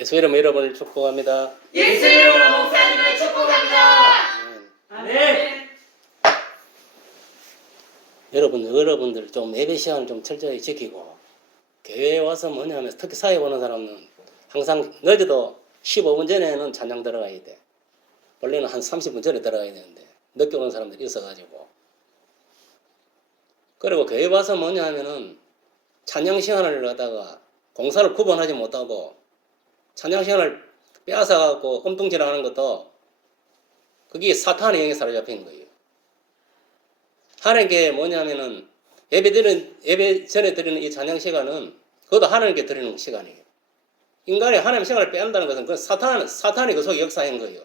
예수 이름 여러분을 축복합니다. 예수 이름으로 목사님을 축복합니다. 아멘. 여러분들 좀 예배 시간을 좀 철저히 지키고 교회에 와서 뭐냐면 특히 사회 보는 사람은 항상 늦어도 15분 전에는 찬양 들어가야 돼. 원래는 한 30분 전에 들어가야 되는데 늦게 오는 사람들이 있어가지고 그리고 교회 와서 뭐냐면은 찬양 시간을 갖다가 공사를 구분하지 못하고 찬양 시간을 빼앗아갖고 엉뚱질하는 것도 그게 사탄의 영에 사로잡힌 거예요. 하나님께 뭐냐면은 예배 전에 드리는 이 찬양 시간은 그것도 하나님께 드리는 시간이에요. 인간이 하나님 시간을 빼앗는다는 것은 그 사탄이 그 속에 역사한 거예요.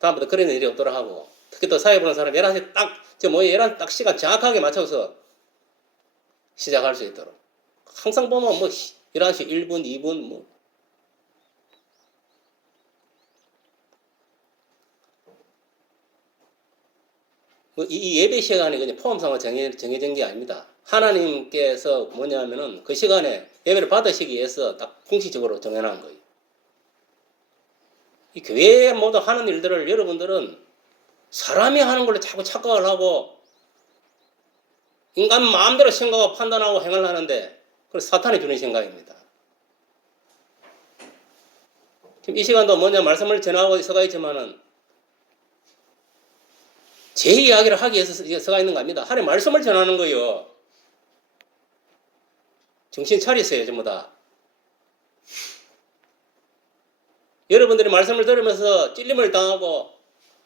다음부터 그런 일이 없도록 하고 특히 또 사회 보는 사람 11시 딱 11시 딱 시간 정확하게 맞춰서 시작할 수 있도록 항상 보면 뭐 11시 1분 2분 뭐 이 예배 시간이 그냥 포함상으로 정해진 게 아닙니다. 하나님께서 뭐냐면은 그 시간에 예배를 받으시기 위해서 딱 공식적으로 정해놓은 거예요. 이 교회에 모두 하는 일들을 여러분들은 사람이 하는 걸로 자꾸 착각을 하고 인간 마음대로 생각하고 판단하고 행을 하는데 그건 사탄이 주는 생각입니다. 지금 이 시간도 뭐냐 말씀을 전하고 서가 있지만은 제 이야기를 하기 위해서 서가 있는 겁니다. 하나님 말씀을 전하는 거예요. 정신 차리세요, 전부 다. 여러분들이 말씀을 들으면서 찔림을 당하고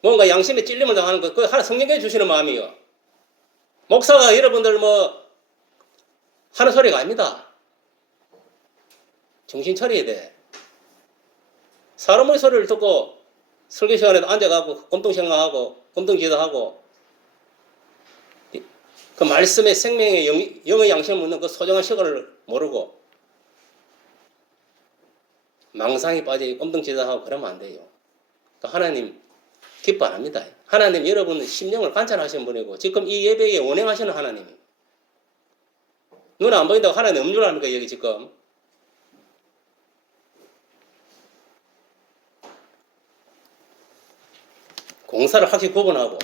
뭔가 양심에 찔림을 당하는 거, 그거 하나 성령께 주시는 마음이에요. 목사가 여러분들 뭐 하는 소리가 아닙니다. 정신 차려야 돼. 사람의 소리를 듣고 설교 시간에도 앉아가고 검통 생각하고 검통 기도하고 그 말씀의 생명의 영의 양심을 묻는 그 소중한 시간을 모르고 망상에 빠져 검통 기도하고 그러면 안 돼요. 그러니까 하나님 기뻐 안 합니다. 하나님 여러분 심령을 관찰하시는 분이고 지금 이 예배에 운행하시는 하나님 눈 안 보인다고 하나님 없는 줄 아닙니까 여기 지금. 공사를 확실히 구분하고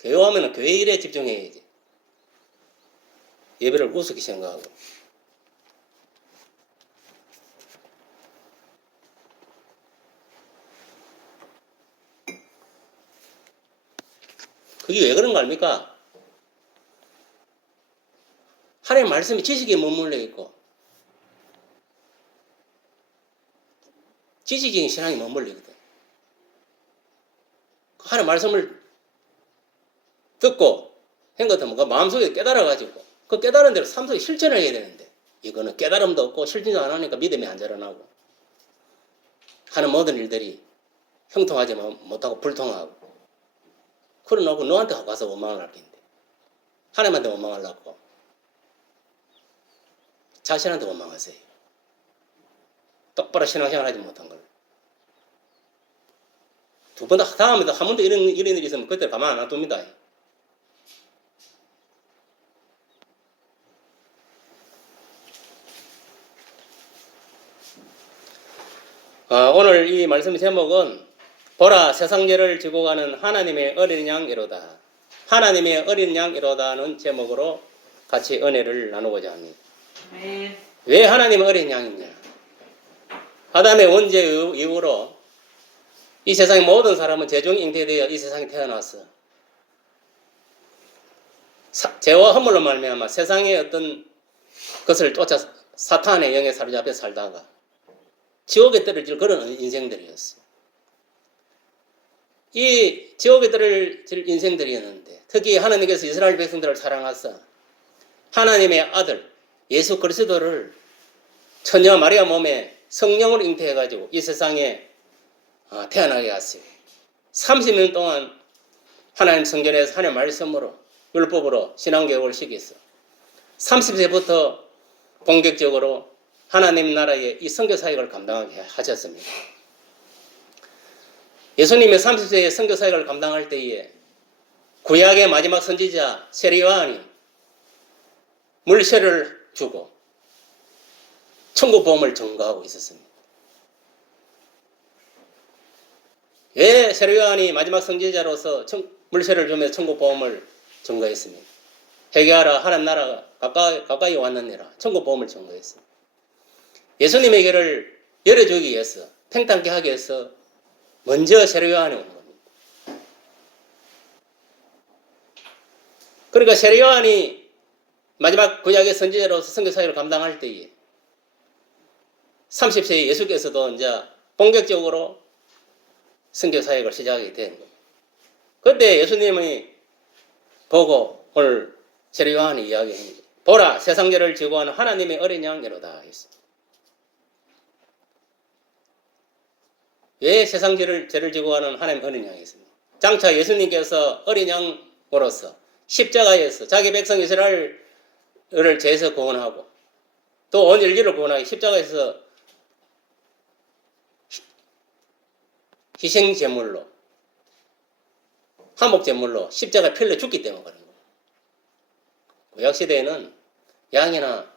교회 오면 교회 일에 집중해야지. 예배를 우습게 생각하고. 그게 왜 그런 거 아닙니까? 하나님 말씀이 지식에 머물러 있고 지식적인 신앙이 머물러 있거든. 하나님 말씀을 듣고 한 것은 뭔가 마음속에 깨달아가지고 그 깨달은 대로 삶 속에 실천을 해야 되는데 이거는 깨달음도 없고 실천도 안 하니까 믿음이 안 자라나고 하는 모든 일들이 형통하지 못하고 불통하고 그러놓고 너한테 가서 원망을 할 텐데 하나님한테 원망하려고 자신한테 원망하세요. 똑바로 신앙생활 하지 못한 걸. 두 번 다음에도 한 번도 이런 일이 있으면 그때 가만 안 둡니다. 오늘 이 말씀 제목은 보라 세상죄를 지고 가는 하나님의 어린 양이로다. 하나님의 어린 양이로다는 제목으로 같이 은혜를 나누고자 합니다. 아멘. 왜 하나님의 어린 양이냐? 아담의 원죄 이후로 이 세상의 모든 사람은 최종 잉태되어 이 세상에 태어났어. 죄와 허물로 말미암아 세상의 어떤 것을 쫓아 사탄의 영에 사로잡혀 살다가 지옥에 떨어질 그런 인생들이었어. 이 지옥에 떨어질 인생들이었는데 특히 하나님께서 이스라엘 백성들을 사랑하사 하나님의 아들 예수 그리스도를 처녀 마리아 몸에 성령으로 잉태해가지고 이 세상에 태어나게 하세요. 30년 동안 하나님 성전에서 하나님 말씀으로 율법으로 신앙교육을 시켰어. 30세부터 본격적으로 하나님 나라의 이 선교 사역을 감당하게 하셨습니다. 예수님의 30세의 선교 사역을 감당할 때에 구약의 마지막 선지자 세례 요한이 물세를 주고 청구보험을 증거하고 있었습니다. 왜 세례요한이 마지막 선지자로서 물세를 주면서 청구보험을 증거했습니다. 회개하라, 하나님 나라가 가까이 왔느니라. 청구보험을 증거했습니다. 예수님에게를 열어주기 위해서, 팽탄케 하기 위해서 먼저 세례요한이 온 겁니다. 그러니까 세례요한이 마지막 구약의 선지자로서 선교사역을 감당할 때에 30세에 예수께서도 이제 본격적으로 선교사역을 시작하게 된 겁니다. 그때 예수님이 보고 오늘 세례요한이 이야기합니다. 보라, 세상 죄를 지고 하는 하나님의 어린 양이로다 했습니다. 왜 세상 죄를 지고 하는 하나님의 어린 양이 있습니까? 장차 예수님께서 어린 양으로서 십자가에서 자기 백성 이스라엘을 죄에서 구원하고 또 온 인류를 구원하기 십자가에서 희생제물로 한목제물로 십자가에 필려 죽기 때문에 그런 거예요. 구약시대에는 양이나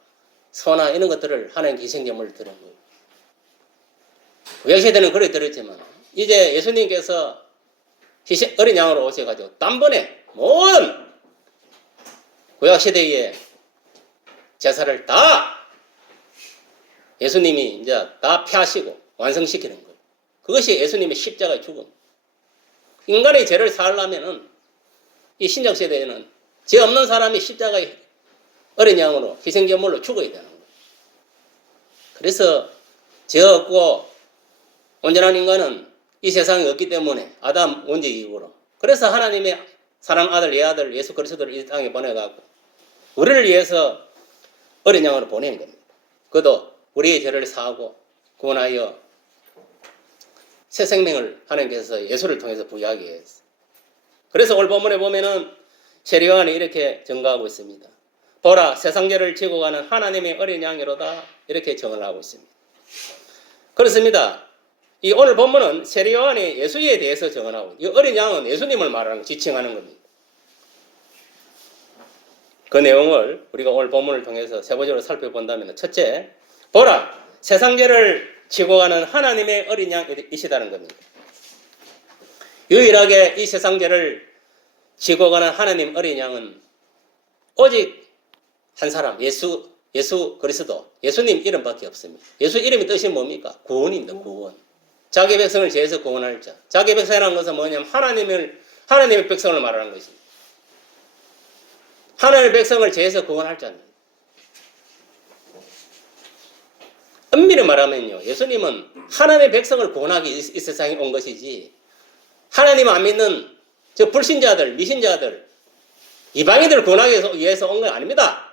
소나 이런 것들을 하나님 희생제물로 드린 거예요. 구약시대는 그래 드렸지만 이제 예수님께서 어린 양으로 오셔가지고 단번에 모든 구약시대의 제사를 다 예수님이 이제 다 폐하시고 완성시키는 거예요. 그것이 예수님의 십자가의 죽음. 인간의 죄를 사하려면은 이 신약시대에는 죄 없는 사람이 십자가의 어린 양으로 희생제물로 죽어야 되는 거예요. 그래서 죄 없고 온전한 인간은 이 세상에 없기 때문에 아담 원죄 이후로 그래서 하나님의 사랑 아들 예아들 예수 그리스도를 이 땅에 보내갖고 우리를 위해서 어린 양으로 보낸 겁니다. 그도 우리의 죄를 사하고 구원하여 새 생명을 하나님께서 예수를 통해서 부여하게 했어요. 그래서 오늘 본문에 보면은 세례요한이 이렇게 증거하고 있습니다. 보라, 세상 죄를 지고 가는 하나님의 어린 양이로다 이렇게 증언을 하고 있습니다. 그렇습니다. 이 오늘 본문은 세례요한이 예수에 대해서 증언하고 이 어린 양은 예수님을 말하는 지칭하는 겁니다. 그 내용을 우리가 오늘 본문을 통해서 세부적으로 살펴본다면 첫째, 보라, 세상 죄를 지고 가는 하나님의 어린 양이시다는 겁니다. 유일하게 이 세상 죄를 지고 가는 하나님 어린 양은 오직 한 사람, 예수 그리스도, 예수님 이름밖에 없습니다. 예수 이름의 뜻이 뭡니까? 구원입니다. 구원. 자기 백성을 죄에서 구원할 자. 자기 백성이라는 것은 뭐냐면 하나님의 백성을 말하는 것입니다. 하나님의 백성을 죄에서 구원할 자입니다. 엄밀히 말하면요, 예수님은 하나님의 백성을 구원하기 이 세상에 온 것이지 하나님 안 믿는 저 불신자들, 미신자들, 이방인들을 구원하기 위해서 온 건 아닙니다.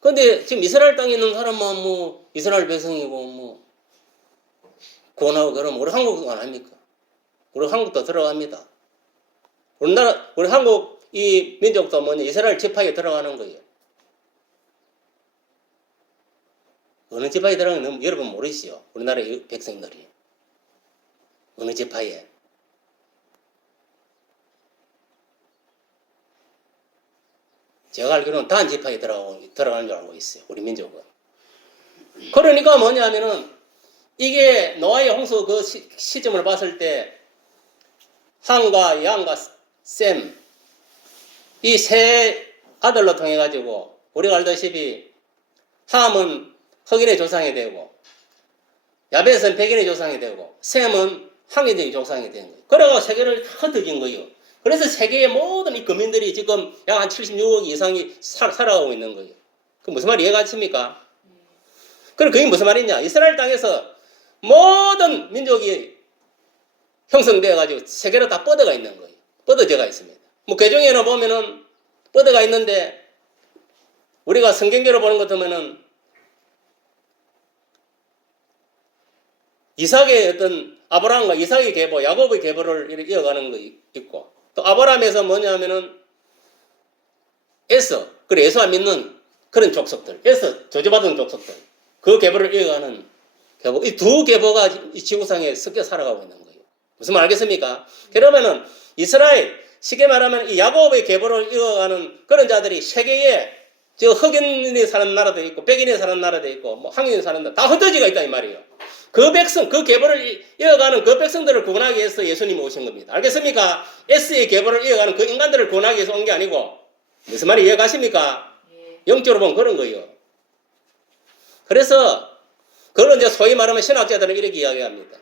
근데 지금 이스라엘 땅에 있는 사람만 뭐 이스라엘 백성이고 뭐 구원하고 그러면 우리 한국은 아닙니까? 우리 한국도 들어갑니다. 우리 한국 이 민족도 뭐냐 이스라엘 지파에 들어가는 거예요. 어느 지파에 들어가는 여러분 모르시죠? 우리나라의 백성들이 어느 지파에? 제가 알기로는 단 지파에 들어가는 줄 알고 있어요. 우리 민족은. 그러니까 뭐냐면은 이게 노아의 홍수 그 시점을 봤을 때 함과 양과 셈 이 세 아들로 통해 가지고 우리가 알다시피 함은 흑인의 조상이 되고 야벳은 백인의 조상이 되고 셈은 황인의 조상이 된 거예요. 그래서 세계를 다 흩어진 거예요. 그래서 세계의 모든 이 거민들이 지금 약 한 76억 이상이 살아가고 있는 거예요. 그 무슨 말이 이해가 됩니까? 그럼 그게 무슨 말이냐? 이스라엘 땅에서 모든 민족이 형성되어 가지고 세계로 다 뻗어가 있는 거예요. 뻗어져가 있습니다. 뭐 개종에는 보면은 뻗어가 있는데 우리가 성경계로 보는 것 같으면은 이삭의 어떤 아브라함과 이삭의 계보, 야곱의 계보를 이렇게 이어가는 거 있고 또 아브라함에서 뭐냐면은 에서, 그래 예수 안 믿는 그런 족속들, 에서 저주받은 족속들 그 계보를 이어가는 계보, 이 두 계보가 이 지구상에 섞여 살아가고 있는 거예요. 무슨 말 알겠습니까? 그러면은 이스라엘, 쉽게 말하면 이 야곱의 계보를 이어가는 그런 자들이 세계에 저 흑인이 사는 나라도 있고 백인이 사는 나라도 있고 뭐 황인이 사는 나라 다 흩어지가 있다 이 말이에요. 그 백성, 그 계보를 이어가는 그 백성들을 구원하기 위해서 예수님이 오신 겁니다. 알겠습니까? S의 계보를 이어가는 그 인간들을 구원하기 위해서 온 게 아니고 무슨 말이 이해가십니까? 영적으로 보면 그런 거예요. 그래서 그걸 이제 소위 말하면 신학자들은 이렇게 이야기합니다.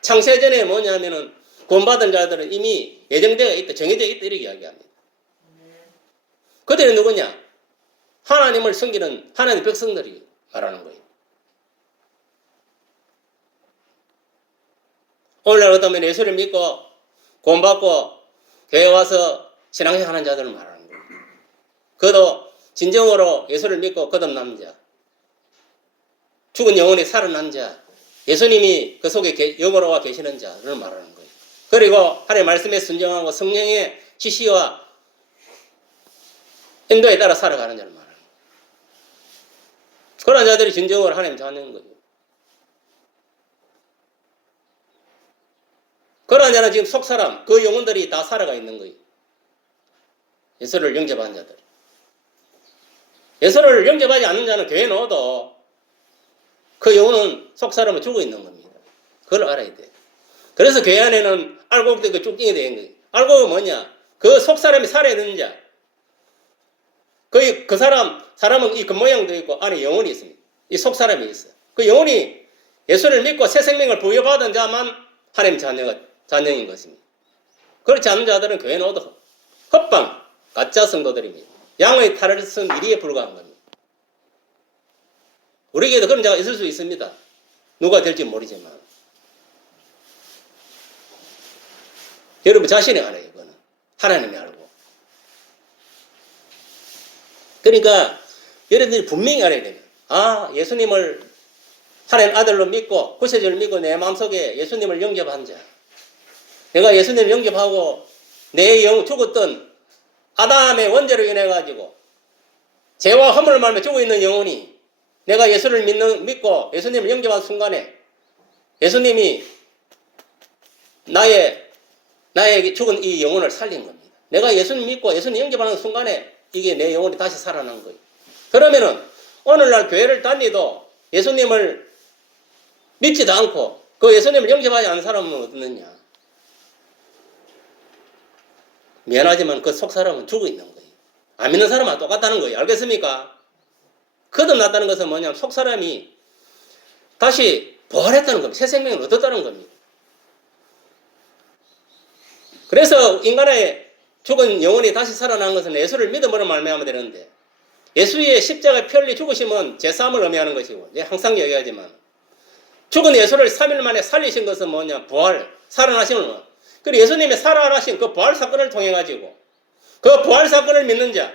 창세전에 뭐냐면은 구원받은 자들은 이미 예정되어 있다, 정해져 있다 이렇게 이야기합니다. 그들은 누구냐? 하나님을 섬기는 하나님 백성들이 말하는 거예요. 오늘날 어떠면 예수를 믿고 구원받고 교회 와서 신앙생활 하는 자들을 말하는 거예요. 그도 진정으로 예수를 믿고 거듭난 자, 죽은 영혼이 살아난 자, 예수님이 그 속에 영으로 와 계시는 자를 말하는 거예요. 그리고 하나님의 말씀에 순종하고 성령의 지시와 인도에 따라 살아가는 자를 말하는 거예요. 그런 자들이 진정으로 하나님 자녀인 거예요. 그런 자는 지금 속사람, 그 영혼들이 다 살아가 있는 거예요. 예수를 영접한 자들. 예수를 영접하지 않는 자는 교회에 넣어도 그 영혼은 속사람은 죽어 있는 겁니다. 그걸 알아야 돼요. 그래서 교회 안에는 알곡도 있고 쭉증이 되는 거예요. 알곡은 뭐냐? 그 속사람이 살아있는 자. 그 사람은 이 겉모양도 있고 안에 영혼이 있습니다. 이 속사람이 있어요. 그 영혼이 예수를 믿고 새 생명을 부여받은 자만 하나님 자녀인 것입니다. 그렇지 않은 자들은 교회에 넣어도 헛방, 가짜 성도들입니다. 양의 탈을 쓴 이리에 불과한 겁니다. 우리에게도 그런 자가 있을 수 있습니다. 누가 될지 모르지만. 여러분 자신이 알아요, 이거는. 하나님이 알고. 그러니까 여러분들이 분명히 알아야 됩니다. 아, 예수님을 하나님 아들로 믿고 구세주를 믿고 내 마음속에 예수님을 영접한 자. 내가 예수님을 영접하고 내 영 죽었던 아담의 원죄로 인해 가지고 죄와 허물을 말며 죽어 있는 영혼이 내가 예수를 믿고 예수님을 영접한 순간에 예수님이 나의 죽은 이 영혼을 살린 겁니다. 내가 예수님 믿고 예수님 영접하는 순간에 이게 내 영혼이 다시 살아난 거예요. 그러면은 오늘날 교회를 다니도 예수님을 믿지도 않고 그 예수님을 영접하지 않는 사람은 어떻느냐? 미안하지만 그 속 사람은 죽어 있는 거예요. 안 믿는 사람은 똑같다는 거예요. 알겠습니까? 거듭났다는 것은 뭐냐면 속 사람이 다시 부활했다는 겁니다. 새 생명을 얻었다는 겁니다. 그래서 인간의 죽은 영혼이 다시 살아난 것은 예수를 믿음으로 말미암아 되는데 예수의 십자가의 편리 죽으심은 제사함을 의미하는 것이고 항상 얘기하지만 죽은 예수를 3일 만에 살리신 것은 뭐냐? 부활, 살아나심을. 그리고 예수님의 살아나신 그 부활 사건을 통해 가지고 그 부활 사건을 믿는 자,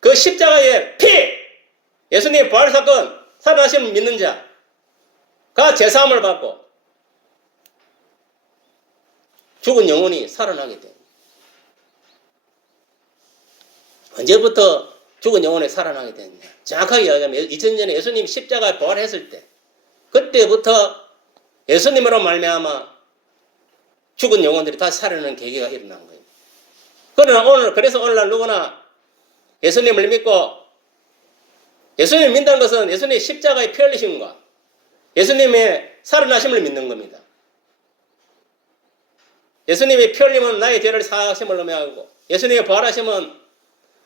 그 십자가의 피, 예수님의 부활 사건, 살아나심을 믿는 자가 제사함을 받고 죽은 영혼이 살아나게 됩니다. 언제부터 죽은 영혼이 살아나게 됐냐? 정확하게 이야기하면 2000년에 예수님이 십자가에 부활했을 때 그때부터 예수님으로 말미암아 죽은 영혼들이 다시 살아나는 계기가 일어난 거예요. 그러나 그래서 오늘날 누구나 예수님을 믿고 예수님을 믿는 것은 예수님의 십자가의 피 흘리심과 예수님의 살아나심을 믿는 겁니다. 예수님의 피 흘림은 나의 죄를 사하심을 의미하고 예수님의 부활하심은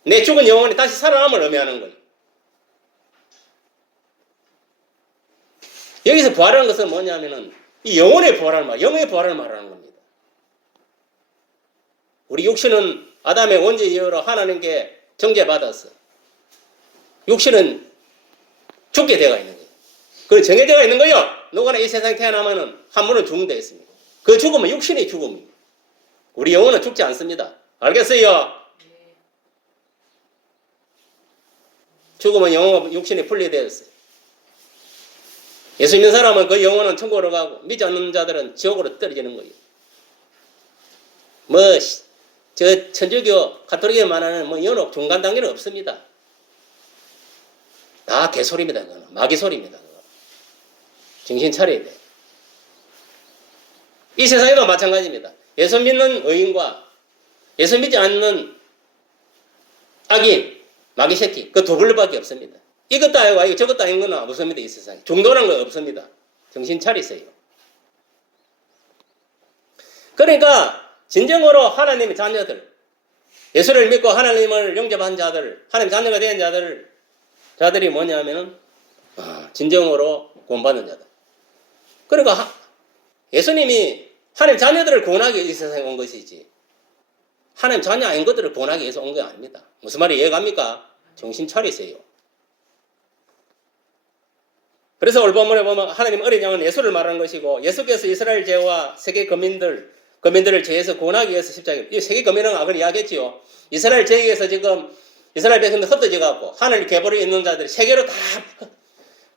내 죽은 영혼이 다시 살아남을 의미하는 거예요. 여기서 부활하는 것은 뭐냐면은 이 영혼의 부활을 영의 부활을 말하는 겁니다. 우리 육신은 아담의 원죄 이후로 하나님께 정죄받았어. 육신은 죽게 되어 있는 거예요. 그 정해되어 있는 거예요. 누구나 이 세상에 태어나면은 한 번은 죽는 데 있습니다. 그 죽음은 육신의 죽음입니다. 우리 영혼은 죽지 않습니다. 알겠어요? 죽음은 영혼과 육신이 분리되어 있어요. 예수 믿는 사람은 그 영혼은 천국으로 가고 믿지 않는 자들은 지옥으로 떨어지는 거예요. 저 천주교 가톨릭에 말하는 연옥 중간 단계는 없습니다. 다 개소리입니다. 그거는 마귀 소리입니다. 그거. 정신 차려야 돼. 이 세상에도 마찬가지입니다. 예수 믿는 의인과 예수 믿지 않는 악인, 마귀 새끼, 그 두 분류밖에 없습니다. 이것도 아니고 저것도 아닌 건 없습니다. 이 세상에. 중도라는 거 없습니다. 정신 차리세요. 그러니까 진정으로 하나님의 자녀들, 예수를 믿고 하나님을 영접한 자들, 하나님 자녀가 된 자들이 뭐냐면은 진정으로 구원받는 자들. 그러니까 예수님이 하나님 자녀들을 구원하기 위해서 이 세상에 온 것이지 하나님 자녀 아닌 것들을 구원하기 위해서 온 게 아닙니다. 무슨 말이 이해갑니까? 정신 차리세요. 그래서 오늘 본문에 보면 하나님 어린 양은 예수를 말하는 것이고 예수께서 이스라엘 죄와 세계 거민들을 죄에서 구원하기 위해서 십자가에 이 세계 거민은 아까 이야기했지요. 이스라엘 죄에서 지금 이스라엘 백성들 흩어져 갖고 하늘 계보를 있는 자들이 세계로 다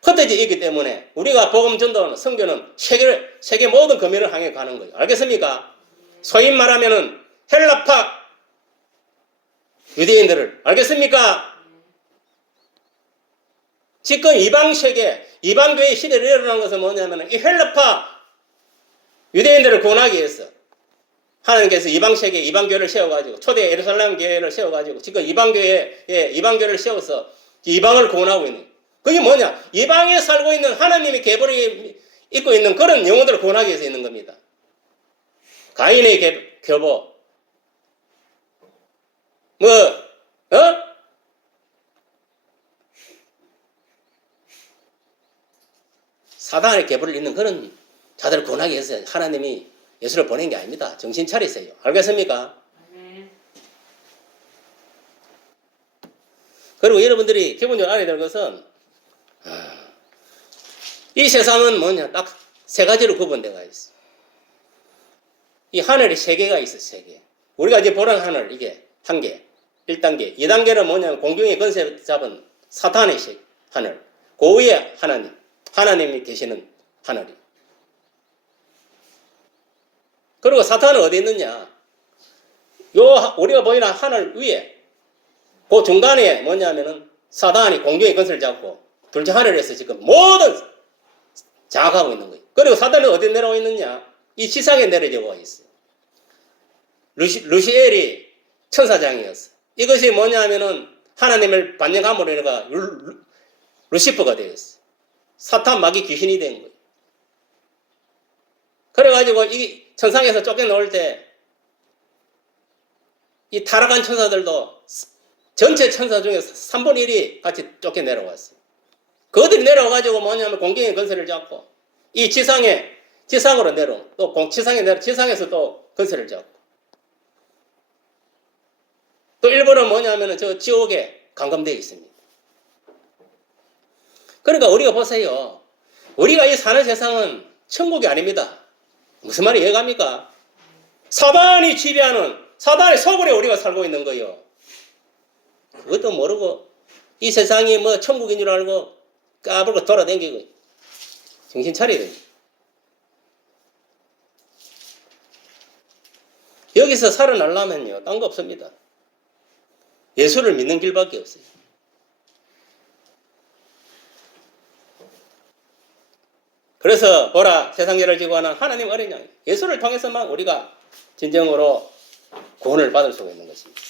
흩어져 있기 때문에 우리가 복음 전도는 선교는 세계 모든 거민을 향해 가는 거예요. 알겠습니까? 소위 말하면은 헬라파 유대인들을 알겠습니까? 지금 이방세계, 이방교회 시대를 일어난 것은 뭐냐면 이 헬라파 유대인들을 구원하기 위해서 하나님께서 이방세계, 이방교회를 세워가지고 초대 예루살렘 교회를 세워가지고 지금 이방교회를 세워서 이방을 구원하고 있는 그게 뭐냐? 이방에 살고 있는 하나님의 계보를 입고 있는 그런 영혼들을 구원하기 위해서 있는 겁니다. 가인의 계보 사단의 계보를 잇는 그런 자들을 구원하기 위해서 하나님이 예수를 보낸 게 아닙니다. 정신 차리세요. 알겠습니까? 그리고 여러분들이 기본적으로 알아야 될 것은 이 세상은 뭐냐? 딱 세 가지로 구분되어 있어. 이 하늘이 세 개가 있어, 세 개. 우리가 이제 보는 하늘, 이게 한 개. 1단계. 2단계는 뭐냐면 공중의 권세 잡은 사탄의 하늘. 그 위에 하나님이 계시는 하늘이. 그리고 사탄은 어디 있느냐? 우리가 보이는 하늘 위에, 그 중간에 뭐냐면은 사탄이 공중의 권세를 잡고 둘째 하늘에서 지금 모든 장악하고 있는 거예요. 그리고 사탄이 어디 내려와 있느냐? 이 지상에 내려와 있어요. 루시엘이 천사장이었어. 이것이 뭐냐면은 하나님을 반역함으로 인해서 루시퍼가 되었어. 사탄 마귀 귀신이 된 거예요. 그래가지고 이 천상에서 쫓겨나올 때 이 타락한 천사들도 전체 천사 중에 3분의 1이 같이 쫓겨내려왔어요. 그들이 내려와가지고 뭐냐면 공중의 권세를 잡고 이 지상으로 내려온 또 지상에서 또 권세를 잡고 또 일본은 뭐냐면은 저 지옥에 감금되어 있습니다. 그러니까 우리가 보세요. 우리가 이 사는 세상은 천국이 아닙니다. 무슨 말이 이해갑니까? 사단이 지배하는 사단의 속으로 우리가 살고 있는 거예요. 그것도 모르고 이 세상이 뭐 천국인 줄 알고 까불고 돌아다니고 정신 차려야 됩니다. 여기서 살아나려면요 딴 거 없습니다. 예수를 믿는 길밖에 없어요. 그래서 보라 세상죄를 지고 하는 하나님 어린 양 예수를 통해서만 우리가 진정으로 구원을 받을 수가 있는 것입니다.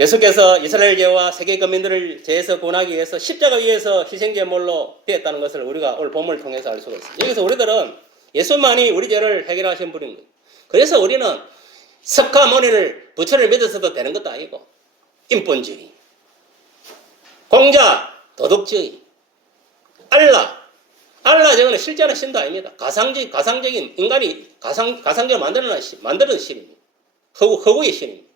예수께서 이스라엘 죄와 세계 거민들을 죄에서 구원하기 위해서 십자가 위에서 희생제물로 되었다는 것을 우리가 오늘 본문을 통해서 알 수가 있습니다. 여기서 우리들은 예수만이 우리 죄를 해결하신 분인 거예요. 그래서 우리는 석가모니를 부처를 믿어서도 되는 것도 아니고 인본주의, 공자, 도덕주의, 알라 저거는 실제는 신도 아닙니다. 가상적인 인간이 가상적으로 만드는 신입니다. 허구의 신입니다.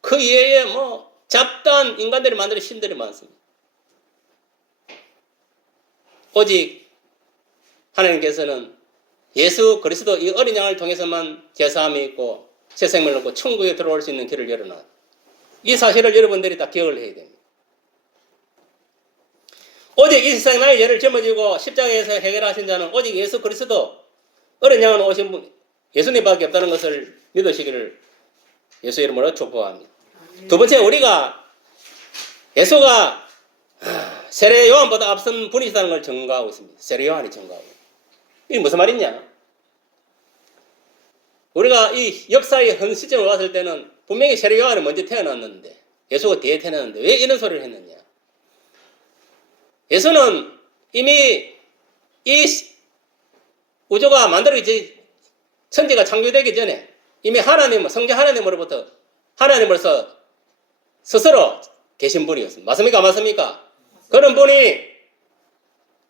그 이외에 뭐 잡다한 인간들이 만드는 신들이 많습니다. 오직 하나님께서는 예수 그리스도 이 어린 양을 통해서만 제사함이 있고 새 생명을 얻고 천국에 들어올 수 있는 길을 열어놔. 이 사실을 여러분들이 다 기억을 해야 됩니다. 오직 이 세상 나의 죄를 짊어지고 십자가에서 해결하신 자는 오직 예수 그리스도 어린 양으로 오신 분 예수님밖에 없다는 것을 믿으시기를 예수 이름으로 축복합니다. 두 번째 우리가 예수가 세례 요한보다 앞선 분이시다는 걸 증거하고 있습니다. 세례 요한이 증거하고 이게 무슨 말이냐? 우리가 이 역사의 현 시점에 왔을 때는 분명히 세례 요한이 먼저 태어났는데 예수가 뒤에 태어났는데 왜 이런 소리를 했느냐? 예수는 이미 이 우주가 만들어지기 천지가 창조되기 전에 이미 하나님, 성자 하나님으로부터 하나님으로서 스스로 계신 분이었습니다. 맞습니까? 맞습니까? 그런 분이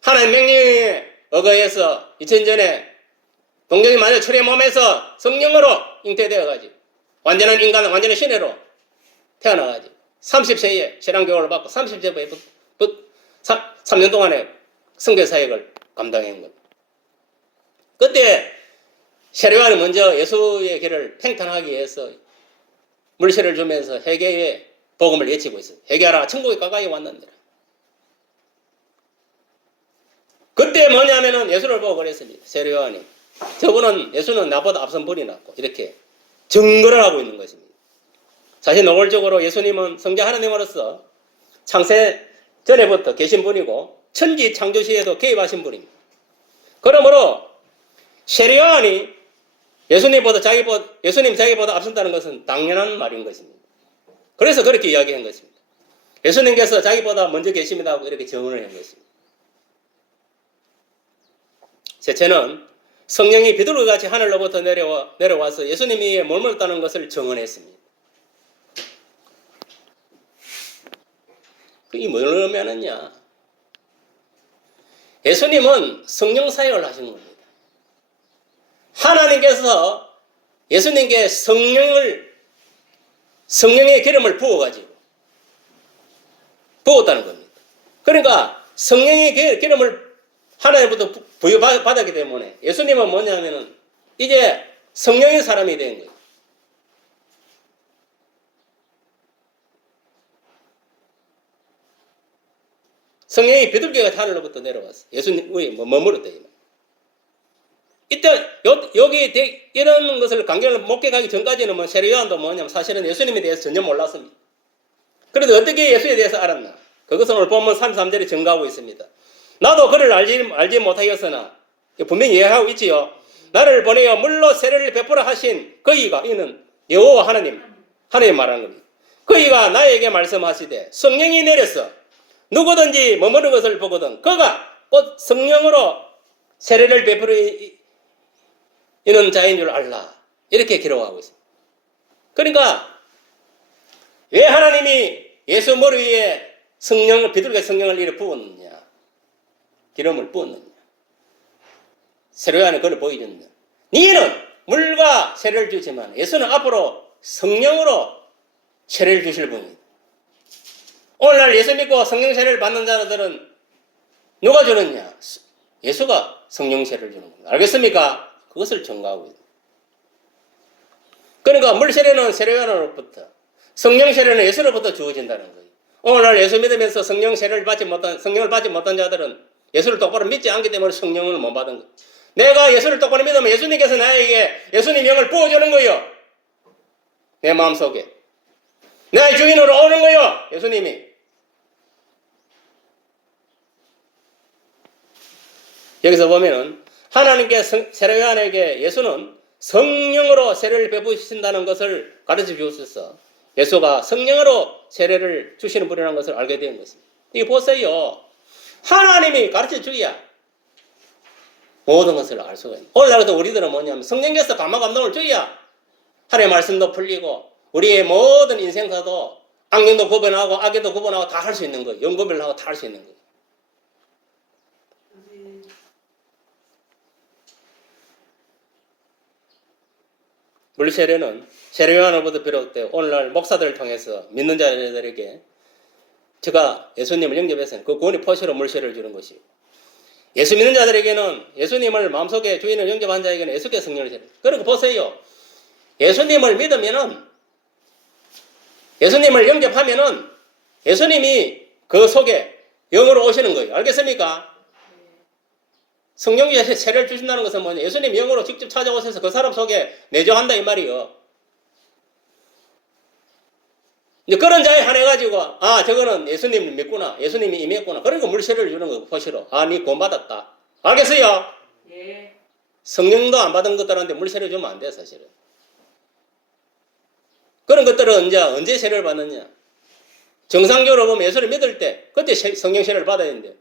하나님 명령에 의거해서 2000전에 동정이 만일 철의 몸에서 성령으로 잉태되어가지고 완전한 인간, 완전한 신으로 태어나가지고 30세에 신앙교육을 받고 30세에 3년 동안의 선교 사역을 감당한 겁니다. 그때 세례요한이 먼저 예수의 길을 팽탄하기 위해서 물세를 주면서 회개의 복음을 외치고 있어요. 회개하라, 천국이 가까이 왔느니라. 그때 뭐냐면은 예수를 보고 그랬습니다. 세례요한이. 저분은, 예수는 나보다 앞선 분이 낫고 이렇게 증거를 하고 있는 것입니다. 사실 노골적으로 예수님은 성자 하나님으로서 창세 전에부터 계신 분이고 천지 창조 시에도 개입하신 분입니다. 그러므로 세례요한이 예수님 자기보다 앞선다는 것은 당연한 말인 것입니다. 그래서 그렇게 이야기한 것입니다. 예수님께서 자기보다 먼저 계십니다 하고 이렇게 증언을 한 것입니다. 셋째는 성령이 비둘기같이 하늘로부터 내려와서 예수님 위에 머물렀다는 것을 증언했습니다. 그게 뭐냐면요, 예수님은 성령 사역을 하신 겁니다. 하나님께서 예수님께 성령의 기름을 부었다는 겁니다. 그러니까 성령의 기름을 하나님부터 부여받았기 때문에 예수님은 뭐냐면은 이제 성령의 사람이 된 거예요. 성령이 비둘기가 하늘로부터 내려왔어. 예수님 위에 머물렀다. 이때 여기 이런 것을 강경을 목격하기 전까지는 뭐 세례요한도 뭐냐면 사실은 예수님에 대해서 전혀 몰랐습니다. 그래도 어떻게 예수에 대해서 알았나? 그것은 오늘 본문 33절에 증가하고 있습니다. 나도 그를 알지 못하였으나 분명히 이해하고 있지요. 나를 보내어 물로 세례를 베풀어 하신 그이가, 이는 여호와 하나님 말하는 겁니다. 그이가 나에게 말씀하시되 성령이 내려서 누구든지 머무는 것을 보거든 그가 곧 성령으로 세례를 베풀이는 자인 줄 알라. 이렇게 기록하고 있습니다. 그러니까 왜 하나님이 예수 머리 위에 비둘기 성령을 이렇게 부었느냐, 기름을 부었느냐, 세례요한이 그걸 보여줬느냐. 너희는 물과 세례를 주지만 예수는 앞으로 성령으로 세례를 주실 분입니다. 오늘날 예수 믿고 성령 세례를 받는 자들은 누가 주느냐? 예수가 성령 세례를 주는 겁니다. 알겠습니까? 그것을 증거하고 있습니다. 그러니까 물 세례는 세례요한으로부터, 성령 세례는 예수로부터 주어진다는 거예요. 오늘날 예수 믿으면서 성령을 받지 못한 자들은 예수를 똑바로 믿지 않기 때문에 성령을 못 받은 거예요. 내가 예수를 똑바로 믿으면 예수님께서 나에게 예수님 영을 부어주는 거예요. 내 마음속에. 나의 주인으로 오는 거예요. 예수님이. 여기서 보면은 하나님께 세례요한에게 예수는 성령으로 세례를 베푸신다는 것을 가르쳐 주셔서 예수가 성령으로 세례를 주시는 분이라는 것을 알게 된 것입니다. 이거 보세요. 하나님이 가르쳐 줘야 모든 것을 알 수가 있습니다. 오늘날도 우리들은 뭐냐면 성령께서 감화 감동을 줘야 하나님의 말씀도 풀리고 우리의 모든 인생사도 악령도 구분하고 악에도 구분하고 다 할 수 있는 거예요. 영구별을 하고 다 할 수 있는 거예요. 물세례는 세례요한으로부터 비롯되어 오늘날 목사들을 통해서 믿는 자들에게 제가 예수님을 영접해서 그 구원의 포시로 물세례를 주는 것이고, 예수 믿는 자들에게는 예수님을 마음속에 주인을 영접한 자에게는 예수께서 성령을 세례. 그러니까 보세요. 예수님을 믿으면은, 예수님을 영접하면은 예수님이 그 속에 영으로 오시는 거예요. 알겠습니까? 성령이 세례를 주신다는 것은 뭐냐? 예수님 영으로 직접 찾아오셔서 그 사람 속에 내조한다 이 말이요. 이제 그런 자에 한해가지고 저거는 예수님을 믿구나, 예수님이 임했구나. 그러니까 물세례를 주는 거고, 포시로. 네 구원받았다. 알겠어요? 예. 성령도 안 받은 것들한테 물 세례 주면 안 돼, 사실은. 그런 것들은 이제 언제 세례를 받느냐? 정상적으로 보면 예수를 믿을 때, 그때 성령 세례를 받아야 되는데,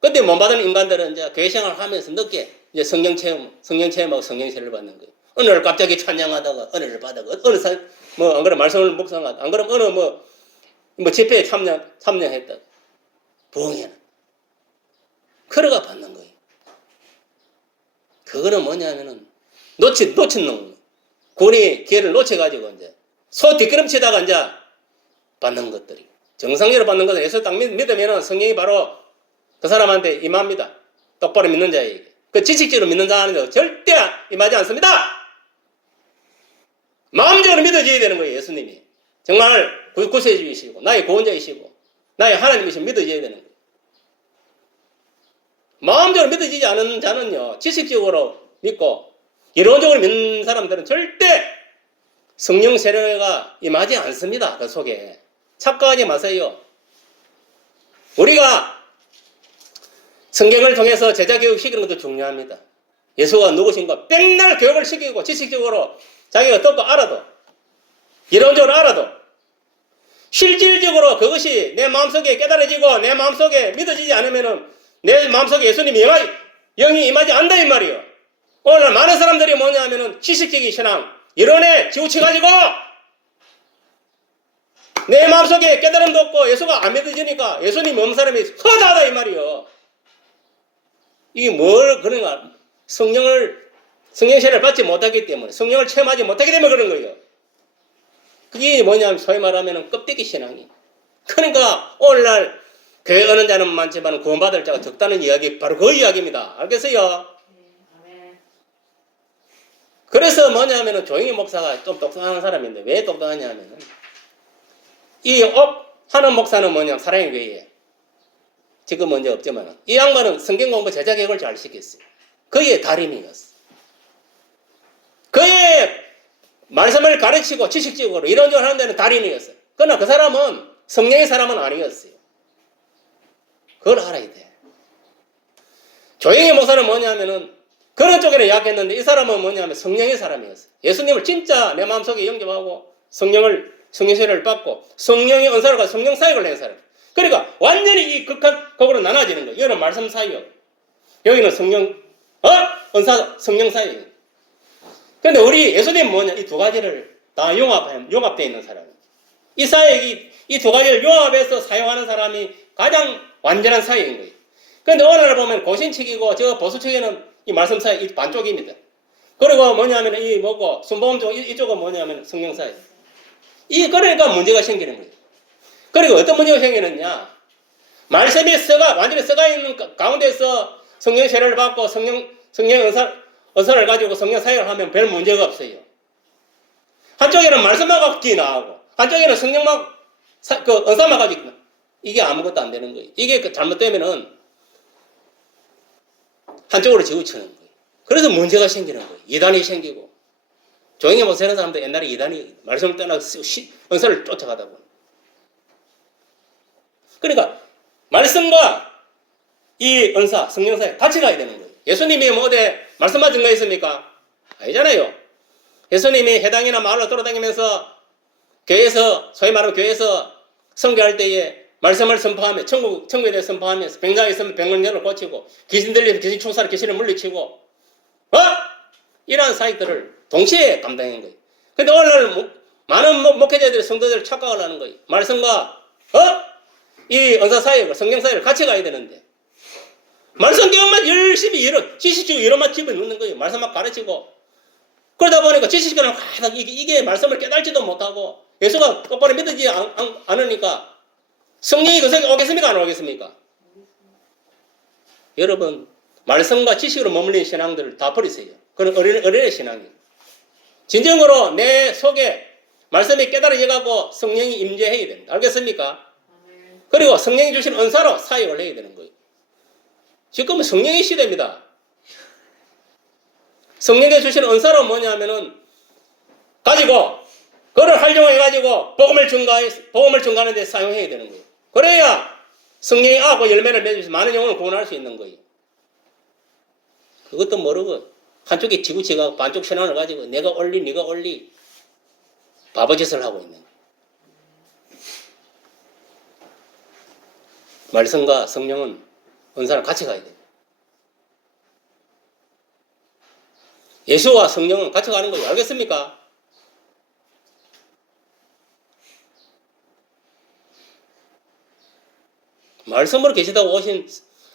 그때 못 받은 인간들은 이제 교회 생활을 하면서 늦게 이제 성령 체험하고 성령 세례를 받는 거예요. 어느 날 갑자기 찬양하다가 은혜를 받아가, 안 그러면 말씀을 묵상하다, 안 그러면 어느 집회에 참여했다. 부흥회는. 그러가 받는 거예요. 그거는 뭐냐면은, 놓친 놈. 군이 기회를 놓쳐가지고 이제, 소 뒷걸음치다가 이제 받는 것들이. 정상적으로 받는 것은 예수 딱 믿으면은 성령이 바로 그 사람한테 임합니다. 똑바로 믿는 자에게. 그 지식적으로 믿는 자한테 절대 임하지 않습니다. 마음적으로 믿어져야 되는 거예요, 예수님이. 정말 구세주이시고, 나의 구원자이시고, 나의 하나님이시고 믿어져야 되는 거예요. 마음적으로 믿어지지 않은 자는요, 지식적으로 믿고, 이론적으로 믿는 사람들은 절대 성령 세례가 임하지 않습니다, 그 속에. 착각하지 마세요. 우리가 성경을 통해서 제자 교육 시키는 것도 중요합니다. 예수가 누구신가 맨날 교육을 시키고 지식적으로 자기가 듣고 알아도 이론적으로 알아도 실질적으로 그것이 내 마음속에 깨달아지고 내 마음속에 믿어지지 않으면은 내 마음속에 예수님이 영이 임하지 않는다 이 말이에요. 오늘 많은 사람들이 뭐냐면은 지식적인 신앙 이론에 치우쳐가지고 내 마음속에 깨달음도 없고 예수가 안 믿어지니까 예수님이 없는 사람이 허다하다 이 말이에요. 이게 뭘 그런가? 성령 세례를 받지 못하기 때문에, 성령을 체험하지 못하기 때문에 그런 거예요. 그게 뭐냐면, 소위 말하면 껍데기 신앙이. 그러니까, 오늘날 교회 오는 자는 많지만 구원받을 자가 적다는 이야기, 바로 그 이야기입니다. 알겠어요? 그래서 뭐냐면, 조영희 목사가 좀 똑똑한 사람인데, 왜 똑똑하냐면은, 하는 목사는 뭐냐면, 사랑의 교회에. 지금 문제 없지만 이 양반은 성경 공부 제자 교육을 잘 시켰어요. 그의 달인이었어. 그의 말씀을 가르치고 지식적으로 이런저런 하는 데는 달인이었어요. 그러나 그 사람은 성령의 사람은 아니었어요. 그걸 알아야 돼. 조영희 목사는 뭐냐면은 그런 쪽에는 약했는데 이 사람은 뭐냐면 성령의 사람이었어요. 예수님을 진짜 내 마음속에 영접하고 성령 세례를 받고 성령의 은사를 가지고 성령 사역을 낸 사람. 그러니까 완전히 이 극으로 나눠지는 거예요. 이거는 말씀 사역. 여기는 은사, 성령 사역. 그런데 우리 예수님 뭐냐? 이 두 가지를 다 융합되어 있는 사람이에요. 이 사역이 이 두 가지를 융합해서 사용하는 사람이 가장 완전한 사역인 거예요. 그런데 오늘 보면 고신측이고 저 보수측에는 이 말씀 사역 이 반쪽입니다. 그리고 뭐냐면 순복음 쪽 이쪽은 뭐냐면 성령 사역. 그러니까 문제가 생기는 거예요. 그리고 어떤 문제가 생기느냐? 말씀이 완전히 썩어 있는 가운데서 성령 세례를 받고 성령 은사를 가지고 성령 사역을 하면 별 문제가 없어요. 한쪽에는 말씀만 가지고 기이 나오고, 한쪽에는 성령만, 은사만 가지고, 이게 아무것도 안 되는 거예요. 이게 잘못되면은, 한쪽으로 지우치는 거예요. 그래서 문제가 생기는 거예요. 이단이 생기고. 조용히 보시는 사람도 옛날에 이단이 말씀을 떠나고 은사를 쫓아가다 보니. 그러니까 말씀과 이 은사, 성령사에 같이 가야 되는 거예요. 예수님이 어디 말씀만 증거했습니까? 아니잖아요. 예수님이 해당이나 마을로 돌아다니면서 교회에서 소위 말하면 교회에서 선교할 때에 말씀을 선포하며 천국에 대해 선포하면서 병자가 있으면 병원을 고치고 귀신 들리면 귀신 충사를 귀신을 물리치고 이러한 사역들을 동시에 감당한 거예요. 근데 오늘날 많은 목회자들이 성도들을 착각을 하는 거예요. 말씀과 이 은사 사역을, 성령 사역을 같이 가야 되는데 말씀 교육만 열심히 지식적으로 이론만 집어넣는 거예요. 말씀만 가르치고 그러다 보니까 지식적으로 이게 말씀을 깨달지도 못하고 예수가 똑바로 믿어지지 않으니까 성령이 그 속에 오겠습니까? 안 오겠습니까? 여러분 말씀과 지식으로 머물린 신앙들을 다 버리세요. 그건 어린애 신앙이에요. 진정으로 내 속에 말씀이 깨달아져가고 성령이 임재해야 됩니다. 알겠습니까? 그리고 성령이 주신 은사로 사역을 해야 되는 거예요. 지금은 성령의 시대입니다. 성령이 주신 은사로 뭐냐면은 가지고 그걸 활용해가지고 복음을 증가하는 데 사용해야 되는 거예요. 그래야 성령이 아고 열매를 맺으면서 많은 영혼을 구원할 수 있는 거예요. 그것도 모르고 한쪽에 지구체가 반쪽 신앙을 가지고 내가 올리 네가 올리 바보짓을 하고 있는 거예요. 말씀과 성령은 은사를 같이 가야 돼요. 예수와 성령은 같이 가는 거예요. 알겠습니까?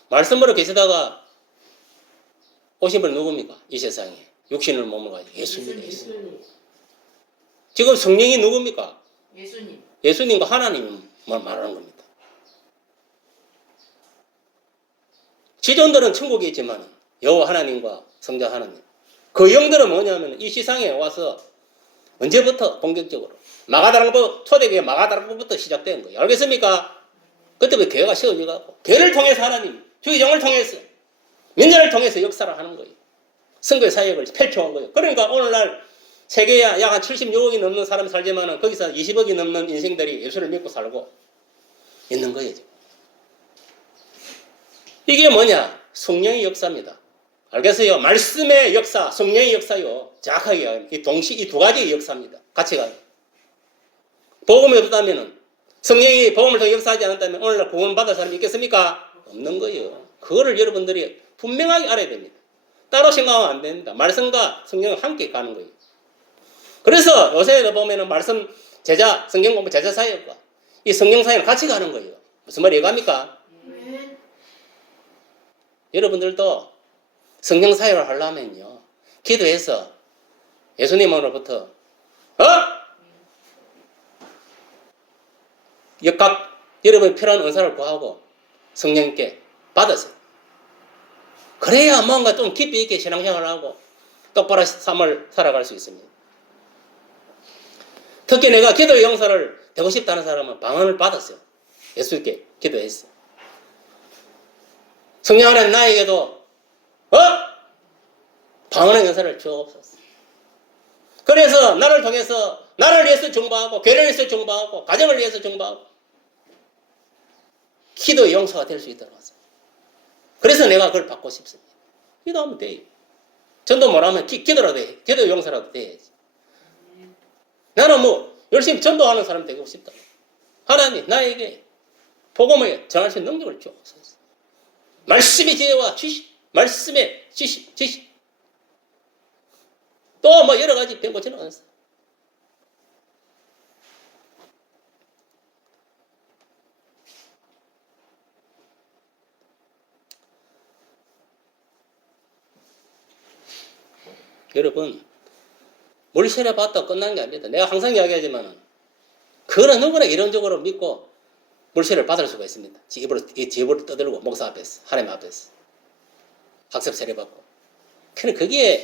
말씀으로 계시다가 오신 분은 누굽니까? 이 세상에. 육신을 몸을 가지고 예수님입니다. 예수님. 지금 성령이 누굽니까? 예수님. 예수님과 하나님을 말하는 겁니다. 지존들은 천국에 있지만 여호와 하나님과 성자 하나님. 그 영들은 뭐냐면 이 세상에 와서 언제부터 본격적으로 마가다락부 초대교회 마가다락부부터 시작된 거예요. 알겠습니까? 그때부터 교회가 세워져가고 교회를 통해서 하나님 주의종을 통해서 민족을 통해서 역사를 하는 거예요. 선교의 사역을 펼쳐온 거예요. 그러니까 오늘날 세계에 약 한 76억이 넘는 사람이 살지만 거기서 20억이 넘는 인생들이 예수를 믿고 살고 있는 거예요. 이게 뭐냐? 성령의 역사입니다. 알겠어요? 말씀의 역사, 성령의 역사요. 정확하게 이 두 가지의 역사입니다. 같이 가요. 복음이 없다면은 성령이 복음을 통해 역사하지 않았다면 오늘날 구원 받을 사람이 있겠습니까? 없는 거예요. 그거를 여러분들이 분명하게 알아야 됩니다. 따로 생각하면 안 됩니다. 말씀과 성령은 함께 가는 거예요. 그래서 요새 보면은 말씀 제자, 성경 공부 제자 사역과 이 성령 사역은 같이 가는 거예요. 무슨 말이 이해갑니까? 여러분들도 성령 사역을 하려면요. 기도해서 예수님으로부터 역각 여러분이 필요한 은사를 구하고 성령께 받으세요. 그래야 뭔가 좀 깊이 있게 신앙생활을 하고 똑바로 삶을 살아갈 수 있습니다. 특히 내가 기도의 용사를 되고 싶다는 사람은 방언을 받았어요. 예수께 기도했어. 성령 하나님 나에게도 방언의 용사를 주옵소서. 그래서 나를 통해서 나를 위해서 중보하고 교회를 위해서 중보하고 가정을 위해서 중보하고 기도의 용사가 될 수 있도록 하세요. 그래서 내가 그걸 받고 싶습니다. 기도하면 돼요. 전도 못하면 기도라도 해. 기도의 용사라도 돼야지. 나는 열심히 전도하는 사람 되고 싶다. 하나님 나에게 복음을 전할 수 있는 능력을 주옵소서. 말씀의 지혜와 지식, 말씀의 지식. 또 여러 가지 배우지는 않았어요. 여러분, 물세례 받다 끝난 게 아닙니다. 내가 항상 이야기하지만 그거는 누구나 이론적으로 믿고 물세례를 받을 수가 있습니다. 지혜부를 떠들고 목사 앞에서 하나님 앞에서 학습 세례 받고. 그런데 거기에